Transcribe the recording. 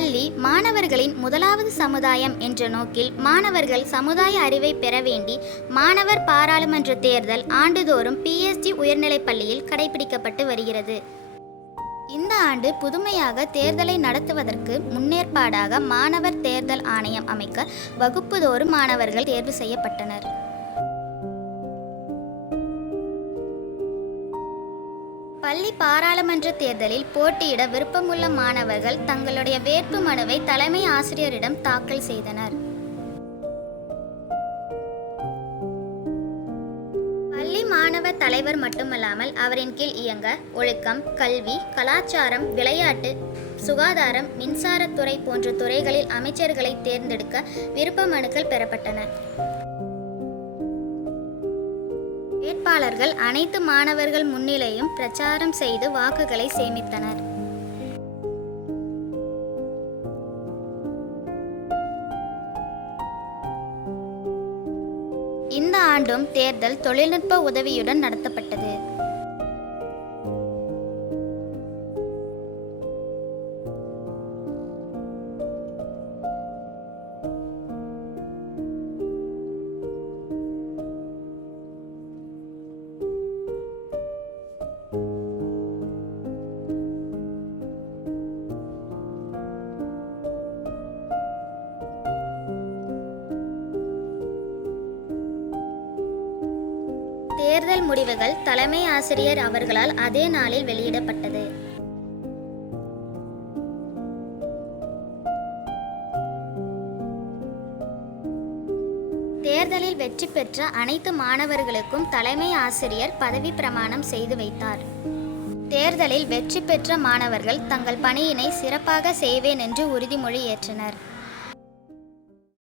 பள்ளி மாணவர்களின் முதலாவது சமுதாயம் என்ற நோக்கில் மாணவர்கள் சமுதாய அறிவை பெற வேண்டி மாணவர் பாராளுமன்ற தேர்தல் ஆண்டுதோறும் பிஎஸ்ஜி உயர்நிலைப் பள்ளியில் கடைபிடிக்கப்பட்டு வருகிறது. இந்த ஆண்டு புதுமையாக தேர்தலை நடத்துவதற்கு முன்னேற்பாடாக மாணவர் தேர்தல் ஆணையம் அமைக்க வகுப்புதோறும் மாணவர்கள் தேர்வு செய்யப்பட்டனர். பள்ளி பாராளுமன்ற தேர்தலில் போட்டியிட விருப்பமுள்ள மாணவர்கள் தங்களுடைய வேட்பு மனுவை தலைமை ஆசிரியரிடம் தாக்கல் செய்தனர். பள்ளி மாணவர் தலைவர் மட்டுமல்லாமல் அவரின் கீழ் இயங்க ஒழுக்கம், கல்வி, கலாச்சாரம், விளையாட்டு, சுகாதாரம், மின்சாரத்துறை போன்ற துறைகளில் அமைச்சர்களை தேர்ந்தெடுக்க விருப்ப மனுக்கள் பெறப்பட்டன. வேட்பாளர்கள் அனைத்து மாணவர்கள் முன்னிலையும் பிரச்சாரம் செய்து வாக்குகளை சேமித்தனர். இந்த ஆண்டும் தேர்தல் தொழில்நுட்ப உதவியுடன் நடத்தப்பட்டது. தேர்தல் முடிவுகள் தலைமை ஆசிரியர் அவர்களால் அதே நாளில் வெளியிடப்பட்டது. தேர்தலில் வெற்றி பெற்ற அனைத்து மாணவர்களுக்கும் தலைமை ஆசிரியர் பதவி பிரமாணம் செய்து வைத்தார். தேர்தலில் வெற்றி பெற்ற மாணவர்கள் தங்கள் பணியினை சிறப்பாக செய்வேன் என்று உறுதிமொழி ஏற்றனர்.